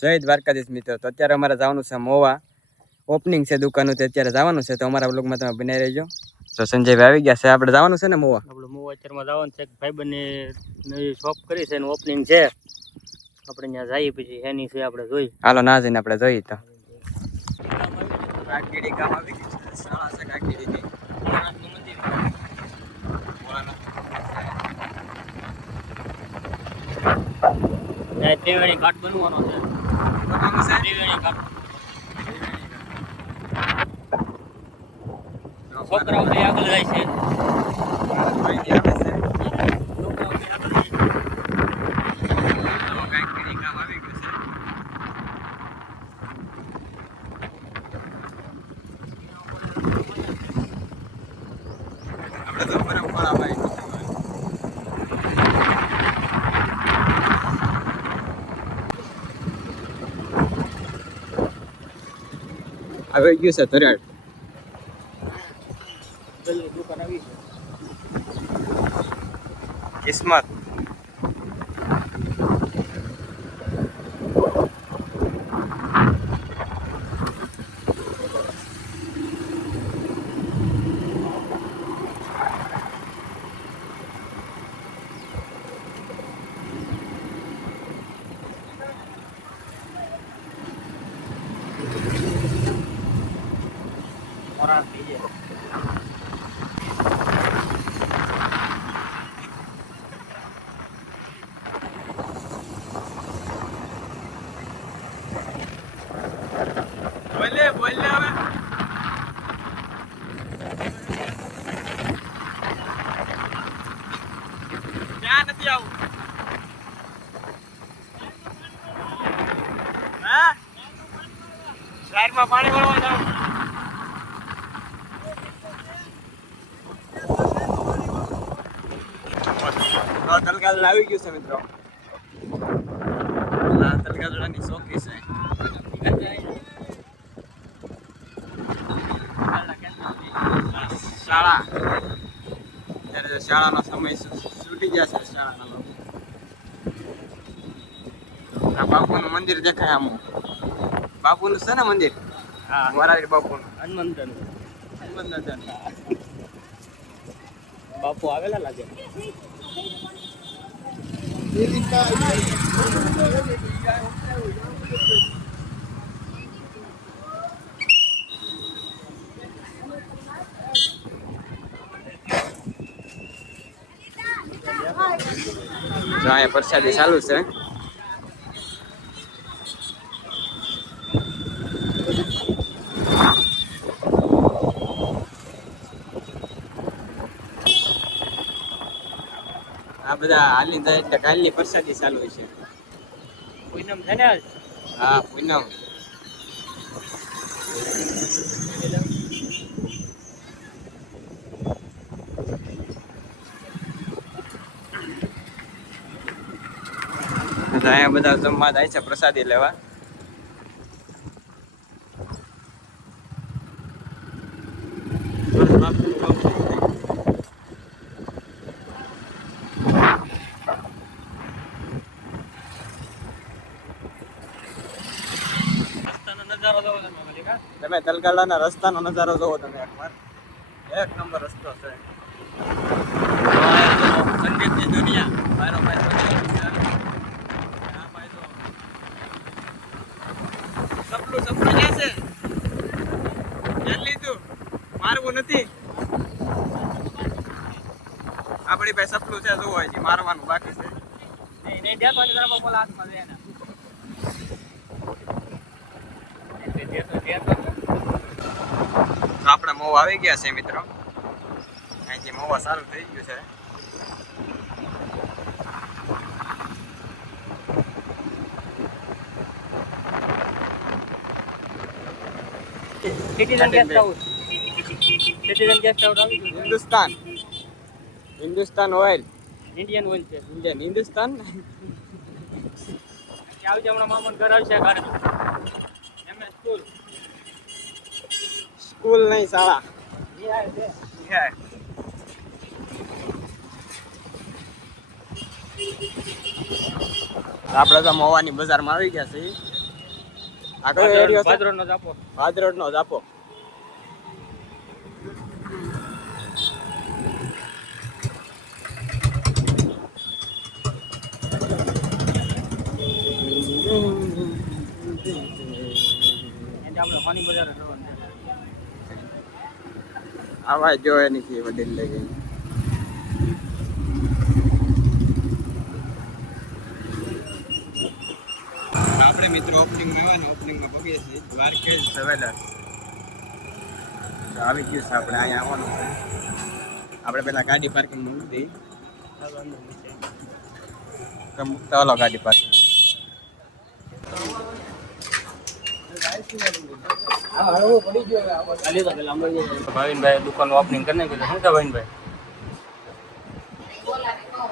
જય દ્વારકાધીશ મિત્રો. તો અત્યારે અમારે જવાનું છે મોવા, ઓપનિંગ છે દુકાનનું, તે અત્યારે જવાનું છે. તો અમારા બ્લોગમાં તમે બનાવી રહેજો. તો સંજયભાઈ આવી ગયા છે, આપણે જવાનું છે ને મોવા. આપણે મોવા અત્યારમાં જવાનું છે. ભાઈબંધની નવી શોપ કરી છે એનું ઓપનિંગ છે. આપણે ત્યાં જઈએ પછી એની છે આપણે જોઈ. હાલો ના જઈને આપણે જોઈએ. તો કાકીડી ગામ આવી ગયું છે, શાળા છે કાકીડીની. ત્રિવેણી ઘાટ બનવાનો છે. ત્રિવેણી ઘાટ છોકરાઓ આગળ જાય છે. આવી ગયું છે ધરાડ. દુકાન આવી છે. કિસ્મત પાણી વળવા જાવ. તલગાજળ આવી ગયું છે મિત્રો. તલગાજળની ચોકી છે. શાળા ત્યારે શાળાનો સમય છૂટી જશે. શાળાના લોકો આ બાપુનું મંદિર દેખાય. આમ બાપુનું છે ને મંદિર. હા, મોરારી બાપુનું. હનુમંતન બાપુ આવેલા લાગે. જો અહીંયા પ્રસાદી ચાલુ છે. આ બધા હાલી જાય એટલે કાલની પ્રસાદી ચાલુ છે. પૂનમ છે ને આજ? હા, પૂનમ. અહીંયા બધા જમવા જાય છે પ્રસાદી લેવા. તમે તલગાલાના રસ્તાનો નજારો જોવો તમે એકવાર. એક નંબર રસ્તો છે. સંગીતની દુનિયા. મારો ભાઈ સપલું ક્યાં છે? ક્યાં લીધું? મારવું નથી. આપણી પાસે સપલું છે, જોવો હજી મારવાનું બાકી છે. આપણે મોવા આવી ગયા છે મિત્રો. અહીંથી મોવા સારું થઈ ગયું છે. Citizen guest house. Citizen guest house આવી ગયું. Hindustan. Hindustan oil. Indian oil છે. ઇન્ડિયન હિન્દુસ્તાન. આવજે હમણાં મામા ઘર આવશે ગાડી. MS school. સ્કૂલ નહીં, શાળા. આપણે તો મોવાની બજારમાં આવી ગયા છીએ. આ કયો એરિયો હતો? ભાદરનો જ આપો. ભાદરડનો જ આપો. એટલે આપણે ફાની બજાર જવાનું છે. આવા જો એની થી વડીલ લઈ ગઈ. આપણે મિત્રો ઓપનિંગમાં આવ્યા ને ઓપનિંગમાં પગીએ છીએ દ્વારકેશ ટ્રાવેલર્સ. તો આવી ગયું છે આપણે અહીંયા આવવાનું છે. આપણે પેલા ગાડી પાર્કિંગમાં મૂકી દઈએ. તો મૂકતા ઓલો ગાડી પાર્કિંગ. ભાવિનભાઈ દુકાન ઓપનિંગ કરી નાખી. શું છે ભાવિનભાઈ?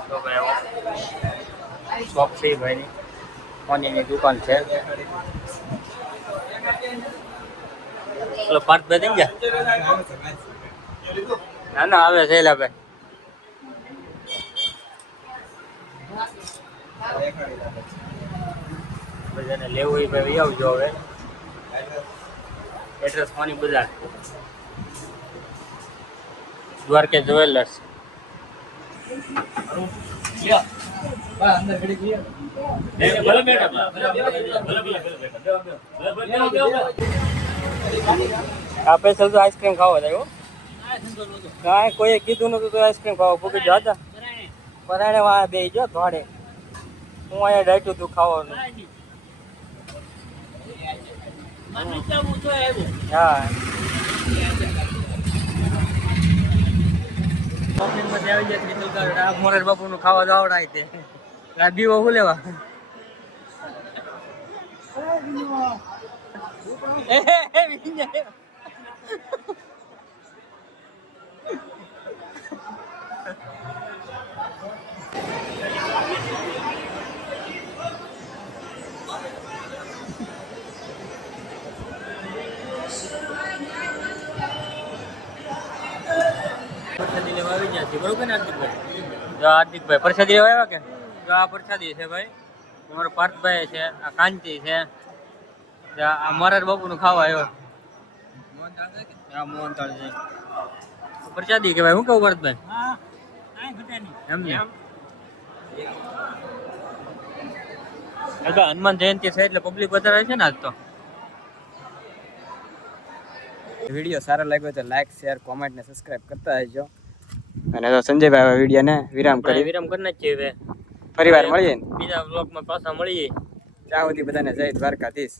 તો ભાઈ શોપ છે ભાઈની, ફોનની દુકાન છે. ચલો પાર્થભાઈ થઈ ગયા? ના ના આવે છે ભાઈ. બધાને લેવું એ ભાઈ આવજો હવે. એડ્રેસ ફોની બજાર, દ્વારકેશ જ્વેલર્સ. આ પૈસા તો આઈસ્ક્રીમ ખાવા જાય. કાંઈ કોઈએ કીધું નતું તો આઈસ્ક્રીમ ખાવા ભૂકી જતા પરાણે વાળા બે જો ધોડે. હું અહીંયા ડાયટું તું ખાવાનું. હા શોપિંગમાંથી આવી જાય મોરાર બાપુ નું ખાવા દવડાય તે બીવો શું લેવા. પ્રસાદી લેવા આવી ગયા છે બરોબર ને હાર્દિકભાઈ? જો હાર્દિકભાઈ પ્રસાદી લેવા આવ્યા કે? જો આ પ્રસાદી છે ભાઈ, અમારો પાર્થભાઈ છે, આ કાંતિ છે, આ મોરાર બાપુ નું ખાવા આવ્યો. મોહનતાળ છે પ્રસાદી કે ભાઈ. શું કહું પાર્થભાઈ? એમ ને હનુમાન જયંતિ છે એટલે પબ્લિક વધારે છે ને આજ તો. વિડીયો સારો લાગ્યો તો લાઈક શેર કોમેન્ટ ને સબસ્ક્રાઇબ કરતા રહેજો. અને તો સંજયભાઈ વિડીયોને વિરામ કરી નાખીએ હવે. ફરી વાર મળીએ બીજા વ્લોગમાં પાછા મળીએ. ત્યાં સુધી બધાને જય દ્વારકાધીશ.